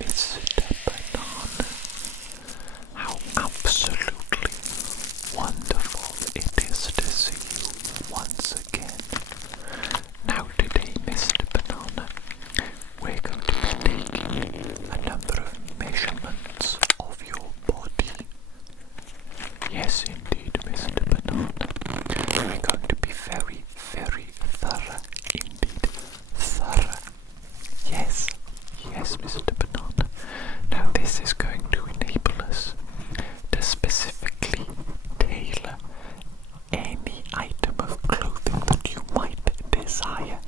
Mr. Banana. How absolutely wonderful it is to see you once again. Now today, Mr. Banana, we're going to be taking a number of measurements of your body. Yes, indeed, Mr. Banana. We're going to be very, very thorough indeed. Thorough. Yes, yes, Mr. Banana. Now this is going to enable us to specifically tailor any item of clothing that you might desire,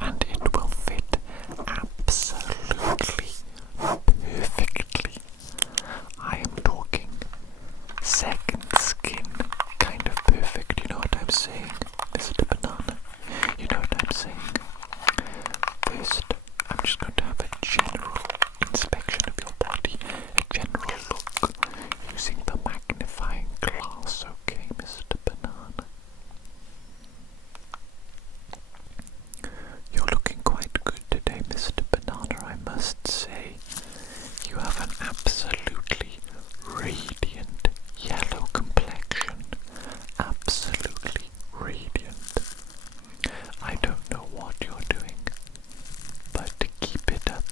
and it will fit absolutely perfectly. I am talking second skin kind of perfect, you know what I'm saying, Mr. Banana? You know what I'm saying? First, I'm just going to have a general inspection of your body, a general look, using the magnifying glass, okay, Mr. Banana? You're looking quite good today, Mr. Banana, I must say. You have an absolutely radiant yellow complexion. Absolutely radiant. I don't know what you're doing, but keep it up,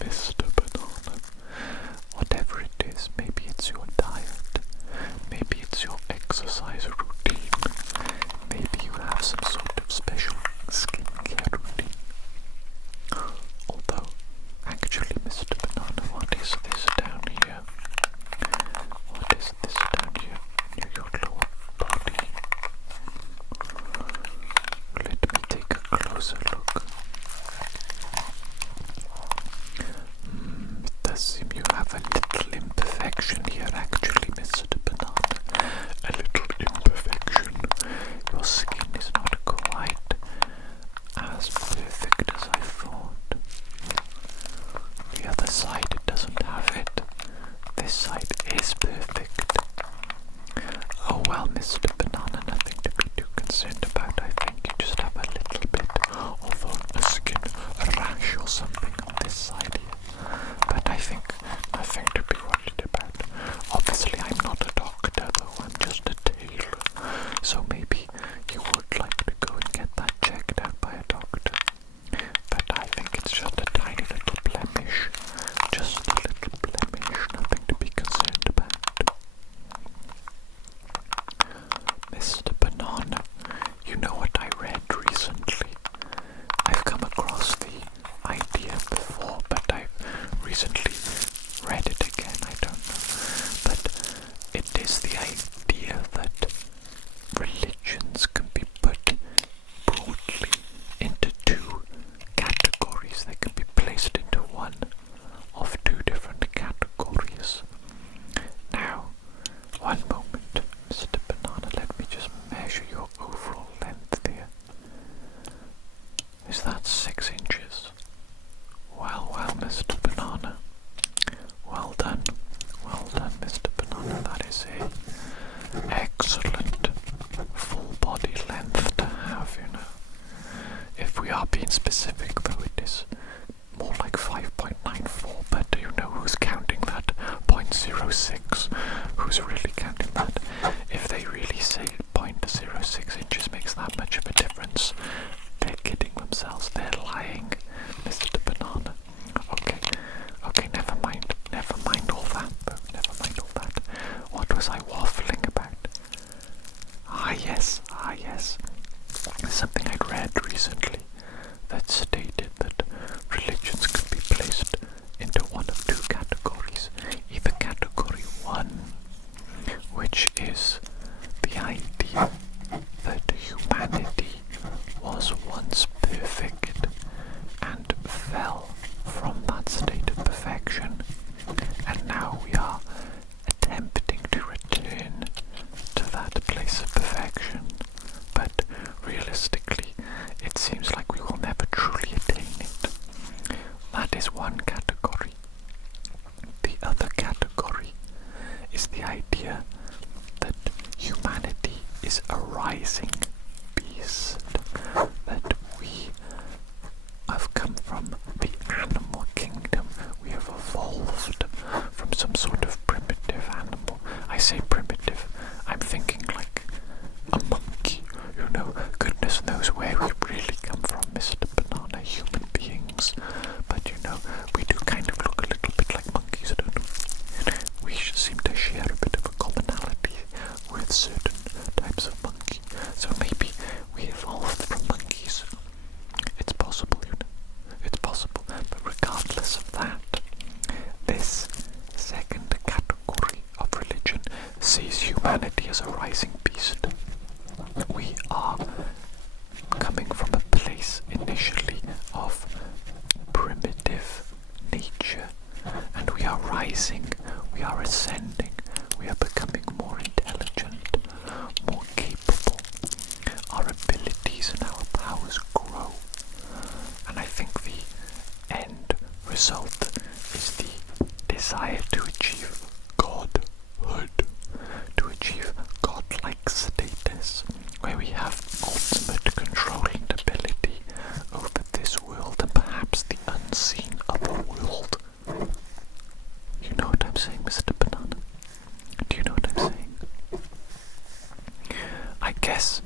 Mr. Banana. Whatever it is, maybe it's your diet, maybe it's your exercise routine, maybe you have some sort of special skincare routine. Although, actually, Mr. Banana, what is this down here? What is this down here near your lower body? Let me take a closer look. It does seem you have a little imperfection here, actually, Mr. Banana. A little imperfection. Your skin is not quite as perfect as I thought. The other side, it doesn't have it. This side is perfect. Oh well, Mr. Banana, nothing to be too concerned about. I think you just have a little bit of a skin rash or something on this side here. But I think nothing to be worried about. Obviously, I'm not a doctor, though. I'm just a tailor. So maybe you would like to go and get that checked out by a doctor. But I think it's just a tiny little blemish. Just a little blemish. Nothing to be concerned about. Mr. Banana, you know what I read recently? I've come across the idea before, but I've recently read it again, I don't know. But it is the idea that religions can be put broadly into two categories. They can be placed into one of two different categories. Now, one moment, Mr. Banana, let me just measure your overall length here. Is that 6 inches? Well, Mr. Banana. Well done, Mr. Banana. That is a excellent full body length to have, you know. If we are being specific, though, it is more like 5.94, but do you know who's counting that 0.06? Who's really counting that? If they really say 0.06 inches makes that much of a difference, they're kidding themselves. They're lying, Mr. Banana. Okay, never mind all that, though. Never mind all that. What was I waffling about? Ah, yes. Something I'd read recently that stated that religions could be placed into one of two categories. Either category 1, which is the idea that humanity was once perfect and fell from that state of perfection, and now we are attempting to return to that place of perfection. But realistically, it seems like we will never truly attain it. That is one category. The other category is the idea that humanity is a rising beast, that we have come from the result is the desire to achieve godhood, to achieve godlike status, where we have ultimate control and ability over this world and perhaps the unseen other world. You know what I'm saying, Mr. Banana? Do you know what I'm saying? I guess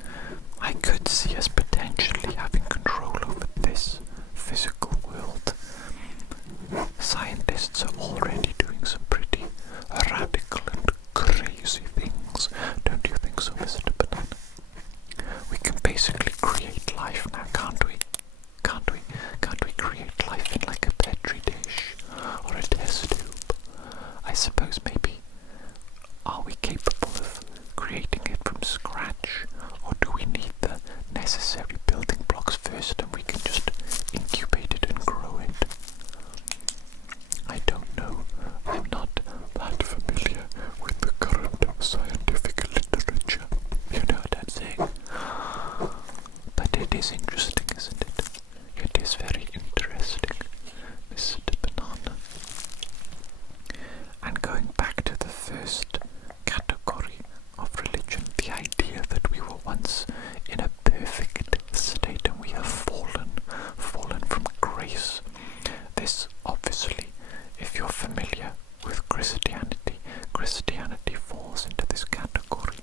I could see us potentially having control over this physical world. Scientists are already doing some pretty radical and crazy things, don't you think so, Mr. Banana? We can basically create life now, can't we? Can't we? Can't we create life in like a petri dish or a test tube? I suppose maybe. Are we capable of creating it from scratch, or do we need the necessary building blocks first and we can just incubate it and grow it? I don't know. I'm not that familiar with the current scientific literature. You know what I'm saying? But it is interesting, isn't it? It is very interesting, Mr. Banana. And going back to the first category of religion, the idea that we were once in a perfect state and we have fallen from grace. This obviously, if you're familiar with Christianity, Christianity falls into this category.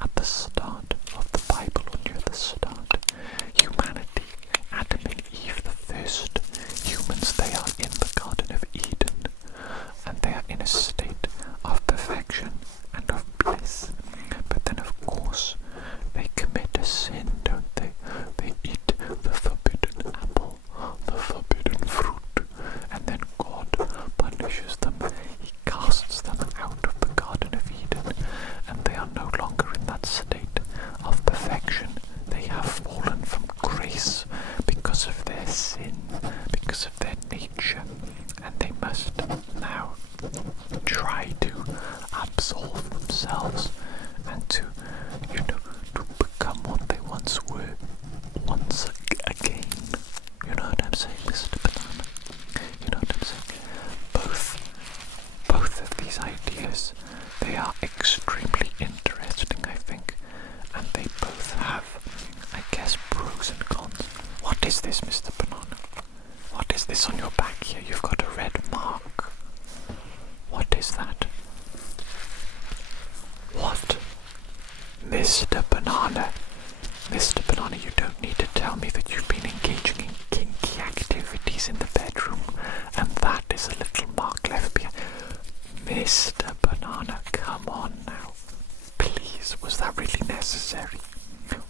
At the start of the Bible, or near the start, humanity, Adam and Eve, the first humans, they are in the Garden of Eden, and they are in a state of perfection and of bliss. But then, of course, they commit a sin, don't they? They eat the forbidden apple, the forbidden fruit, and then God punishes them. He casts them out of the Garden of Eden, and they are no longer in that state of perfection. They have fallen from grace because of their sin, because of their nature, and they must now try to absolve themselves and to become what they once were once again. You know what I'm saying, Mr. Banana? You know what I'm saying? Both of these ideas, they are extremely interesting, I think, and they both have, I guess, pros and cons. What is this, Mr. Banana? What is this on your back here? You've got a red mark. What is that? What? Mr. Banana. Mr. Banana, you don't need to tell me that you've been engaging in kinky activities in the bedroom, and that is a little mark left behind. Mr. Banana, come on now. Please, was that really necessary?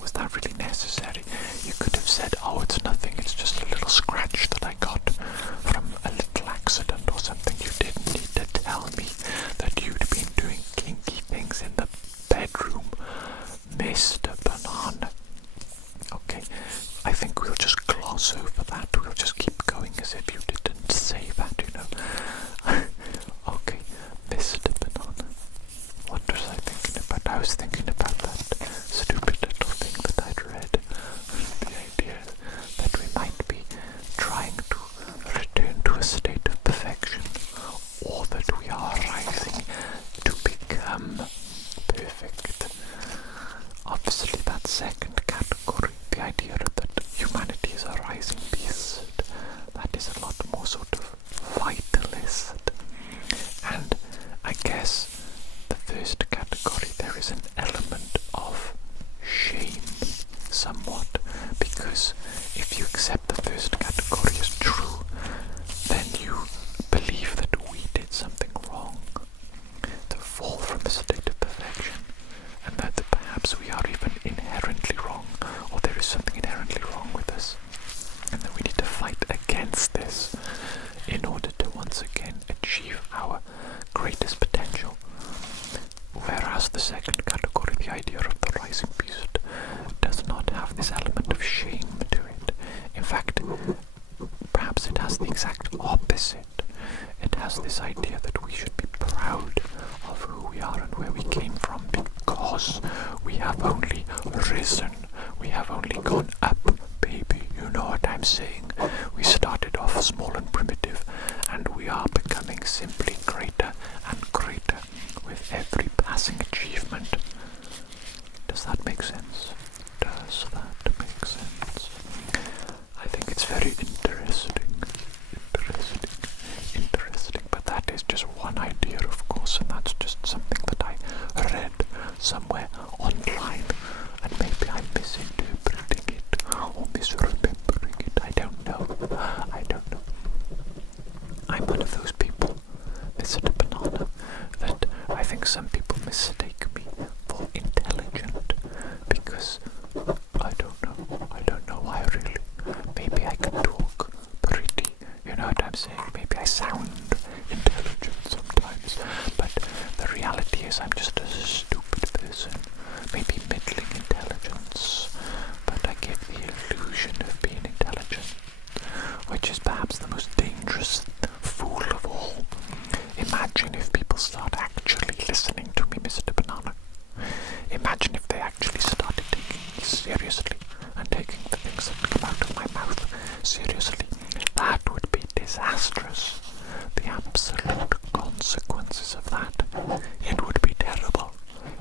Was that really necessary? You could have said, oh, it's nothing, it's just a little scratch that I got from a little accident or something. You didn't need to tell me that you'd been doing kinky things in the bedroom. Mr. Banana. Okay, I think we'll just gloss over that. We'll just keep going as if you didn't say that, you know. Okay, Mr. Banana. What was I thinking about? I was thinking about that stupid little thing that I'd read. The idea that we might be trying to return to a state of perfection, or that we are rising to become perfect. Obviously, that second category, the idea that humanity is a rising beast, that is a lot more sort of vitalist. And I guess the first category, there is an element of shame somewhat, because if you accept the first category as true, then you believe that we did something wrong to fall from a state of perfection, and that perhaps we are even inherently wrong, or there is something inherently wrong with us, and that we need to fight against this in order to once again achieve our greatest potential. Whereas the second category, the idea of the rising beast, does not have this element of shame to it. In fact, perhaps it has the exact opposite. It has this idea that we should be proud of who we are and where we came from, because we have only risen, we have only gone up, baby. You know what I'm saying? We started off small and primitive, think some people mistake me for intelligent because I don't know why really. Maybe I can talk pretty, you know what I'm saying? Maybe I sound intelligent sometimes, but the reality is I'm just a stupid person. Maybe middling intelligence, but I give the illusion of being intelligent, which is perhaps the most dangerous fool of all. Imagine if people start actually listening to me, Mr. Banana. Imagine if they actually started taking me seriously and taking the things that come out of my mouth seriously. That would be disastrous. The absolute consequences of that. It would be terrible.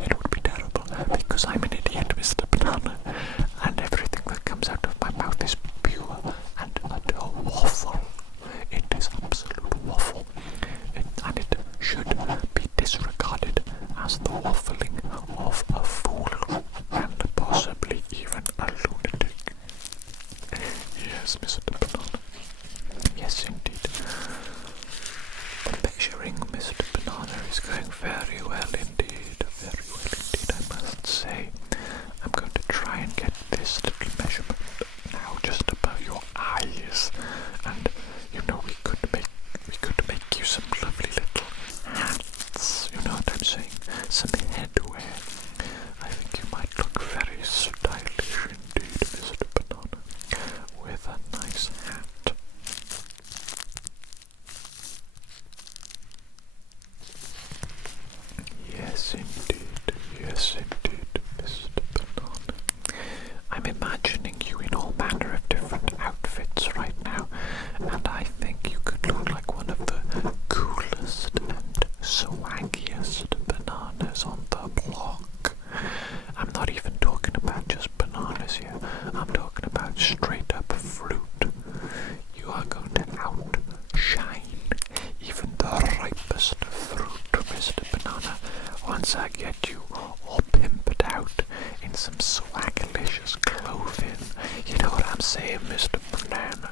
It would be terrible because I'm an idiot, Mr. Banana, and everything that comes out of my mouth is pure and utter waffle. It is absolute waffle. And it should be disregarded as the waffling of a fool and possibly even a lunatic. Yes, Mr. Banana. Yes, indeed. The measuring, Mr. Banana, is going very well indeed. Very well indeed, I must say. I'm going to try and get this little measurement now just above your eyes. And you know we could make you some lovely little hats. You know what I'm saying? Some headwear. I think you might look very stylish indeed, Mr. Banana, with a nice hat. Yes, indeed. Yes, indeed, Mr. Banana. I'm imagining you in all manner of different outfits right now, and I think you could look like one of the coolest and swaggiest bananas on the block. I'm not even talking about just bananas here. I'm talking about straight up fruit. You are going to outshine even the ripest fruit, Mr. Banana, once I get you all pimped out in some swagalicious clothing. You know what I'm saying, Mr. Banana?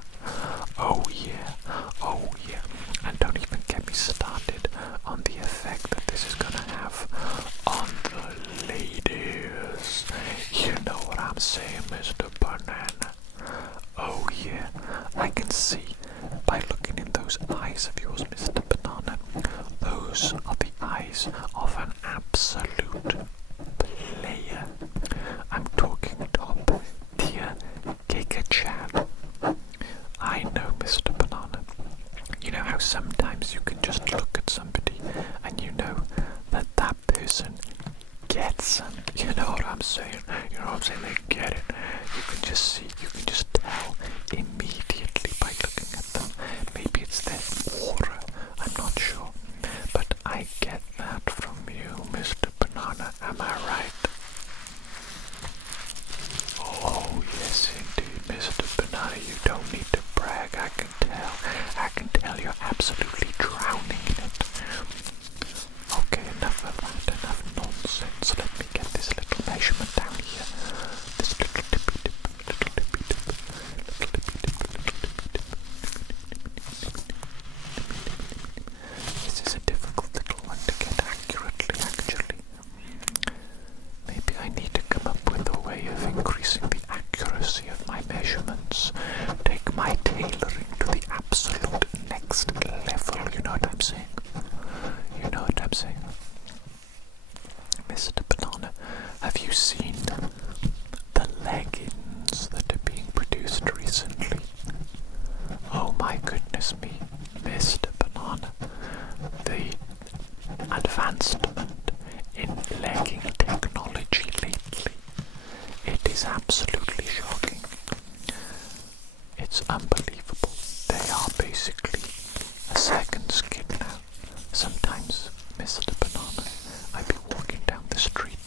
Oh yeah, oh yeah. And don't even get me started on the effect that this is gonna have on the ladies. You know what I'm saying, Mr. Banana? Oh yeah, I can see by looking in those eyes of yours, Mr. Banana. Those are the eyes of an absolute player. I'm talking top tier Giga Chad. I know, Mr. Banana. You know how sometimes you can just look at somebody and you know that that person gets them. You know what I'm saying? You know what I'm saying? They get it. You can just see, you can just tell immediately by looking at them. Maybe it's their aura, I'm not sure. But I get that from you, Mr. Banana. Am I right? Oh, yes, indeed, Mr. Banana. You don't need to brag. I can tell. I can tell you're absolutely drowning in it. Okay, enough of that. Enough nonsense. Let me get this little measurement down here. This little tippy tip, little tippy tip, little tippy tip, little tippy tip. This is a difficult little one to get accurately, actually. Maybe I need to come up with a way of increasing the accuracy of my measurements. Take my tailoring to the absolute next level. You know what I'm saying? You know what I'm saying? Mr. Banana, have you seen the leggings that are being produced recently? Oh my goodness me, Mr. Banana. The advancement in legging technology lately. It is absolutely shocking. It's unbelievable. They are basically a second skin now. Sometimes, Mr. Banana, I'd be walking down the street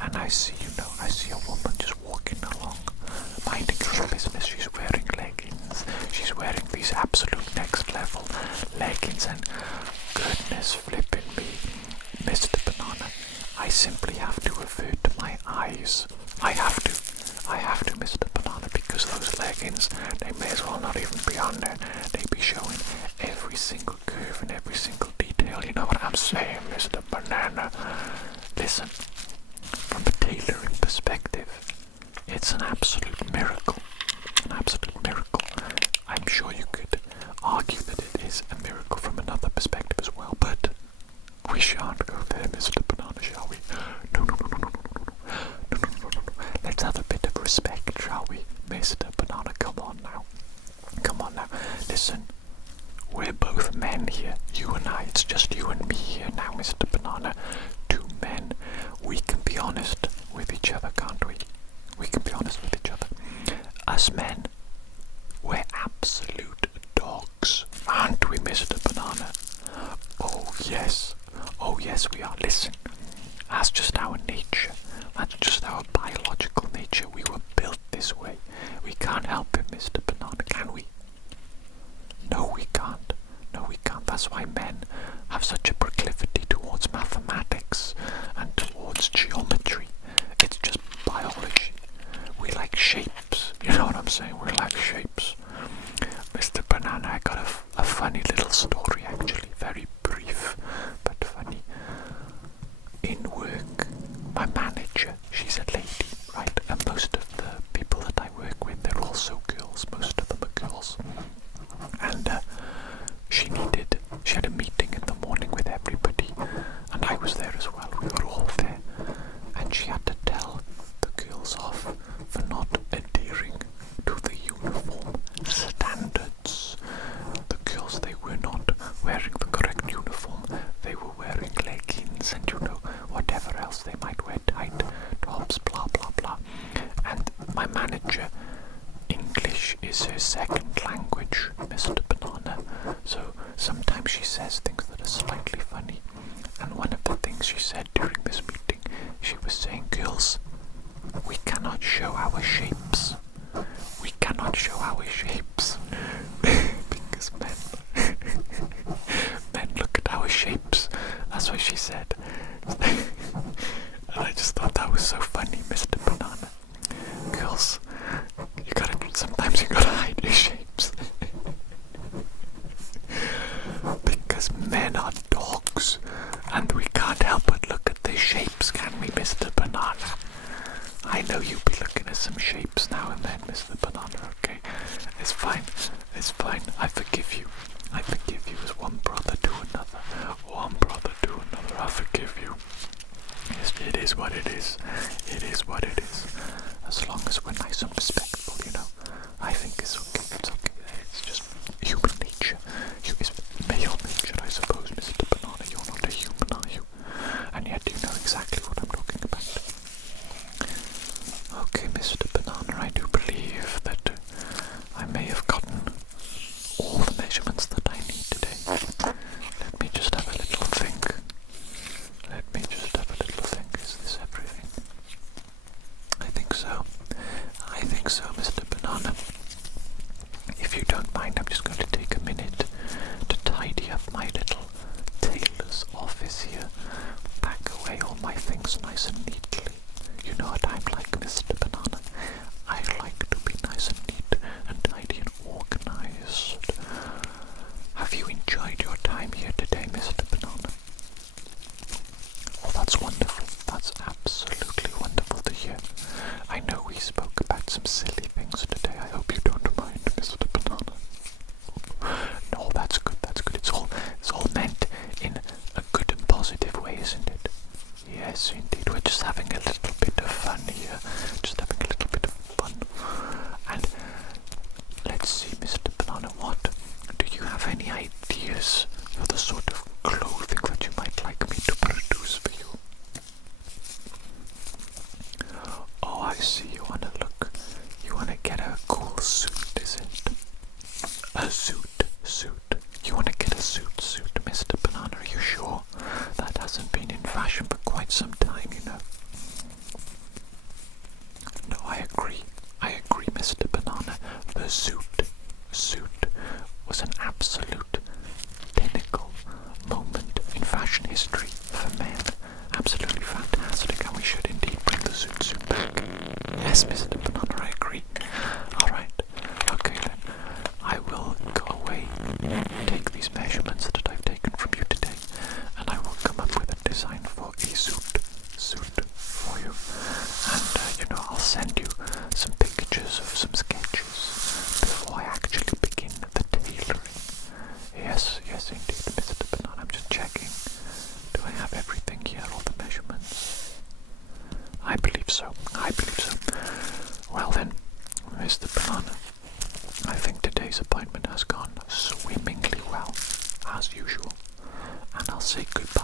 and I see a woman just walking along, minding her own business. She's wearing leggings. She's wearing these absolute next level leggings, and goodness flipping me, Mr. Banana, I simply have to avert my eyes. I have to, Mr. Banana, because those leggings, they may as well not even be on there. They be showing every single curve and every single detail. You know what I'm saying, Mr. Banana? listen, we're both men here, you and I. It's just you and me here now, Mr. Banana. Two men. We can be honest with each other, can't we? We can be honest with each other. Us men, we're absolute dogs, aren't we, Mr. Banana? Oh yes we are. Listen, that's just our nature. That's just our biological nature. We were built this way. We can't help it, Mr. Banana, can we? No, we can't. No, we can't. That's why men have such a proclivity towards mathematics and towards geometry. It's just biology. We like shapes. You know what I'm saying? We like shapes. Mr. Banana, I got a funny little story, actually. Very brief, but funny. In work, my manager, she's a lady, right? And most of the people that I work with, they're also girls. Most of them are girls. And she had a meeting in the morning with everybody, and I was there as well. We were all there, and she had to tell the girls off for not adhering to the uniform standards. The girls, they were not wearing the correct uniform. They were wearing leggings and whatever else they might wear, tight tops, blah blah blah. And my manager, English is her second language, Mr. Banana, so sometimes she says things that are slightly funny. And one of the things she said during this meeting, she was saying, girls, we cannot show our shapes. We cannot show our shapes. Because men look at our shapes. That's what she said. And I just thought that was so funny, Mr. Banana. Girls, sometimes you gotta hide your shapes. Because men are dogs, and we can't help but look at their shapes, can we, Mr. Banana? I know you'll be looking at some shapes now and then, Mr. Banana, okay? It's fine, I forgive you. I forgive you as one brother to another. One brother to another, I forgive you. Yes, it is what it is. It is what it is. As long as we're nice and respectful, I think it's okay. It's okay. It's just human nature. It's male nature, I suppose, Mr. Banana. You're not a human, are you? And yet you know exactly what I'm talking about. Okay, Mr. Banana, I do believe that I may have gotten all the measurements that I need today. Let me just have a little think. Is this everything? I think so. Mr. Banana. If you don't mind, I'm just going to take a minute to tidy up my little tailor's office here. Pack away all my things nice and neatly. You know what I'm like, Mr. Banana. I like to be nice and neat and tidy and organized. Have you enjoyed your time here today, Mr. Banana? Oh, that's wonderful. That's absolutely wonderful to hear. I know we spoke about some silly things today. I hope you don't mind, Mr. Banana. No, that's good. It's all meant in a good and positive way, isn't it? Yes, indeed. We're just having a little bit of fun here. And let's see, Mr. Banana, do you have any ideas for the sort of clothing that you might like me to produce for you? Oh, I see. You wanna get a cool suit, is it? A suit. You wanna get a suit, Mr. Banana, are you sure? That hasn't been in fashion for quite some time, No, I agree, Mr. Banana. The suit was an absolute pinnacle moment in fashion history for men. Absolutely fantastic, and we should indeed bring the suit back. Yes, Mr. Banana, I agree. Alright, okay then. I will go away and take these measurements that I've taken from you today, and I will come up with a design for a suit for you. And, I'll send you some pictures of some sketches before I actually begin the tailoring. Yes, indeed, Mr. Banana. I'm just checking. Do I have everything here, all the measurements? I believe so. Well then, Mr. Banana, I think today's appointment has gone say goodbye.